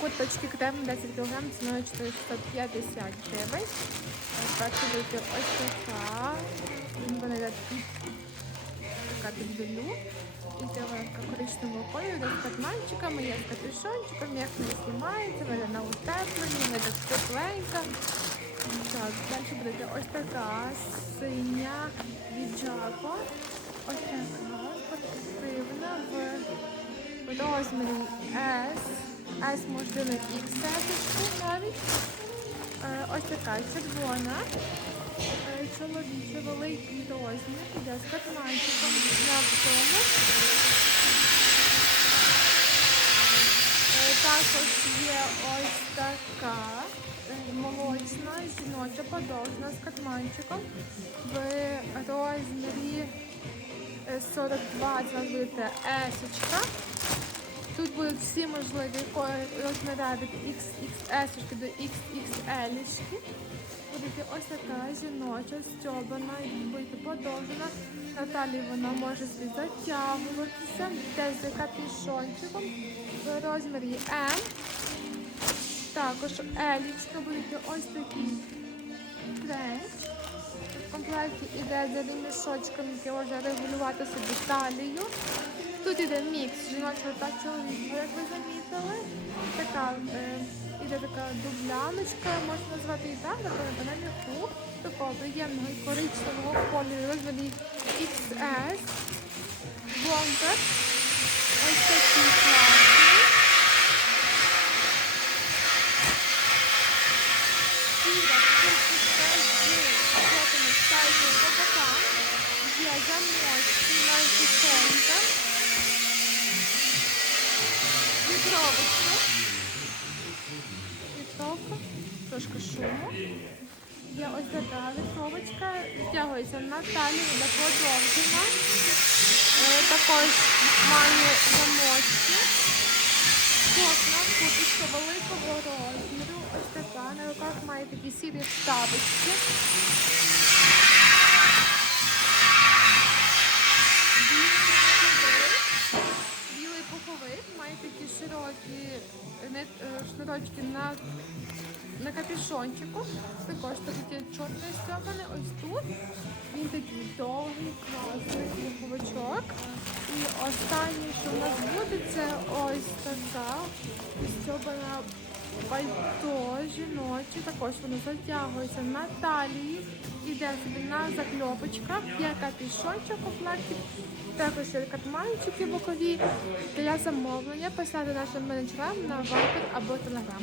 Курточки крем 10 кг ціною 450 гривень. Е, Перша ось така. Вони такі така підбілю. І це вона коричневого кольору з карманчиками, є з капюшончиком, як не знімається, вона на утепленні, вона тепленька. Так, далі буде ось така синя розмірі S. S можливо XS навіть. Е, Ось така червона. Е, Чоловічий великий розмір, іде з карманчиком на всьому. Е, Також є ось така молочна жіноча подовжна з карманчиком в розмірі 42 це буде есочка. Тут будуть всі можливі розміри від XXS до XXL. Буде ось така жіноча, стьобана, і буде подовжена. На талії вона може собі затягуватися, десь за капюшончиком в розмірі М. Також елічка буде ось такий тренч. Комплекті іде за ремішочком, який може регулювати собі талію. Тут іде мікс жіночого та чоловічого, як ви замітили. Така е, іде така дубляночка, можна назвати і так, такою на м'яку, такого приємного і коричневого кольору розмірі XS. Бомбер. Ось курточка з по бокам. Є замочки на кишеньках. Вітровочка. Вітровка. Трошки шуму. Є ось така вітровочка. Стягується на талію для подовжена. Е, Також має замочки. Копна, куточка великого розміру. Такі сірі вставочки. Білий пуховик. Має такі широкі е, шнурочки на, на капюшончику. Також такий чорний стьобаний. Ось тут. Він такий довгий, класний пуховичок. І останнє, що в нас буде, це ось така стьобана пальто жіночі, Також воно затягується на талії. Іде собі на закльопочках, є капюшончик у комплекті, також є катманчики бокові для замовлення. Писати нашим менеджерам на вайбер або телеграм.